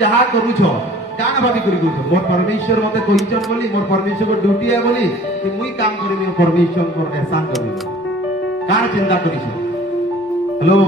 जहाँ करूछ जान भाभी करी करूछ मोर परमेश्वर मते कहिचन बोली मोर परमेश्वर को ड्यूटी है बोली कि मुई काम करिमी परमेश्वर को एहसान करिमी कार चिंता करिछ हेलो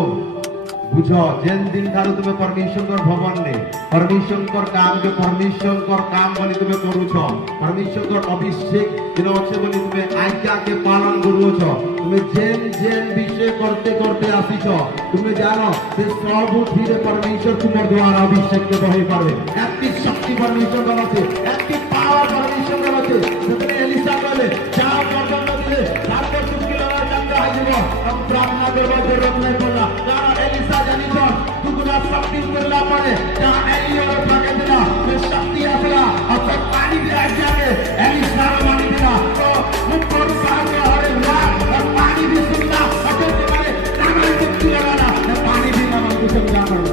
बुझो जेन दिन थारो तुमे परमेश्वर को भवन ने परमेश्वर को काम के परमेश्वर को काम बोली तुमे करूछ परमेश्वर को अभिषेक दिन अच्छे बोली तुमे आज्ञा के पालन करूछ तुमे जेन जेन विषय करते करते आसीछ तुमे जानो से सब धीरे परमेश्वर तुम्हारे द्वारा अभिषेक के बही पावे एति शक्ति परमेश्वर का আছে एति पावर परमेश्वर का আছে সেখানে এলিসা বলে যাও গর্জন দিলে তারপর তুমি লড়াই জানতে হইব हम प्रार्थना করব জরুরত নাই বলা কারণ এলিসা জানিছ দুগুণা শক্তি করলা পরে যা এলিয়ার থাকে দিলা সে শক্তি আসলা আর পানি দিয়ে যাবে এলিসা পানি দিলা তো মুখ করু পারে হরে লাখ আর পানি भी सुनना अगर तुम्हारे नाम शक्ति लगाना पानी भी नाम को समझा करो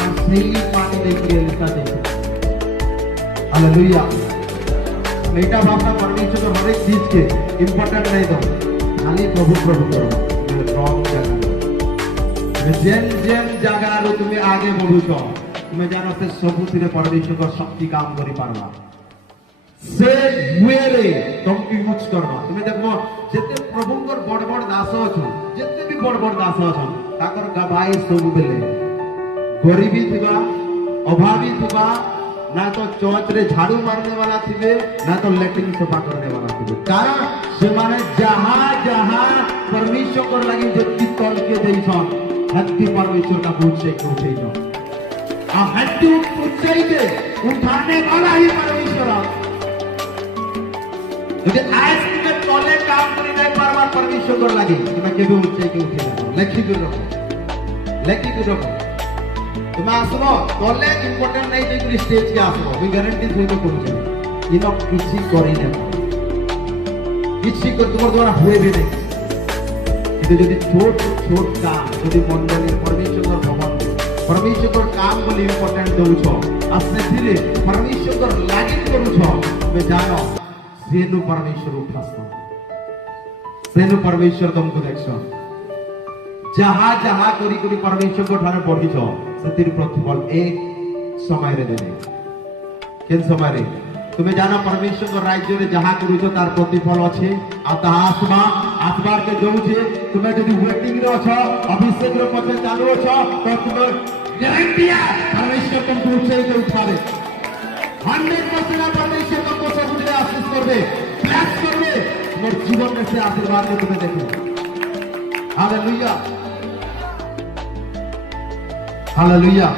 और सही पानी देखिए एलिसा देखिए हालेलुया बेटा बापा परमेश्वर को हर एक चीज के इंपॉर्टेंट नहीं दो खाली प्रभु प्रभु करो रॉन्ग जगह जेन जेन जगह रो तुम्हें आगे बढ़ुछ तुम्हें जानो से सबुथिरे परमेश्वर को शक्ति काम करि पारबा से वेरे तुमकी यूज करबा तुम्हें देखो जेते प्रभुकर बड़ बड़ दास अछन जेते भी बड़ बड़ दास अछन ताकर गवाही सब बेले गरीबी थिबा अभावी थिबा ना तो चौच रे झाड़ू मारने वाला थिबे ना तो लैट्रिन सफा करने वाला थिबे कारण से माने जहां जहां परमेश्वर को लगी जेती तल के देइछन हत्ती परमेश्वर का पूछ से उठेइछन आ हत्ती पूछे के उठाने वाला ही परमेश्वर यदि आज के तले काम करी नहीं पारबा परमेश्वर को लगी तुम्हें केबे उठे के उठे जाबो लेखि के रखो तुम आसबो तले इंपोर्टेंट नहीं देखि स्टेज के आसबो मी गारंटी सहित कहूची इनो किछि करि नै किछि को तुमर द्वारा हुए भी नहीं কিন্তু যদি ছোট ছোট কাম যদি মন্ডলীর परमेश्वर भवन परमेश्वर काम बोली इंपोर्टेंट दउछ अपने धीरे परमेश्वर लागि करूछ मैं जानो सेनु परमेश्वर उठास सेनु परमेश्वर तुमको देखछ जहां जहां करी करी परमेश्वर को ठारे पढ़िछ सतिर प्रतिफल एक समय रे देने केन समय रे तुम्हें जाना परमेश्वर को राज्य रे जहां करूछ तार प्रतिफल अछि आ ता आत्मा के जोउछे तुम्हें जदी वेटिंग रे अछ अभिषेक रे पछे चालू अछ तो तुम्हें गारंटी है परमेश्वर तुमको ऊंचाई के उठावे 100% परमेश्वर तुमको सब कुछ आशीष करबे ब्लेस करबे तुम्हारे जीवन में से आशीर्वाद में तुम्हें देखो हालेलुया हालेलुया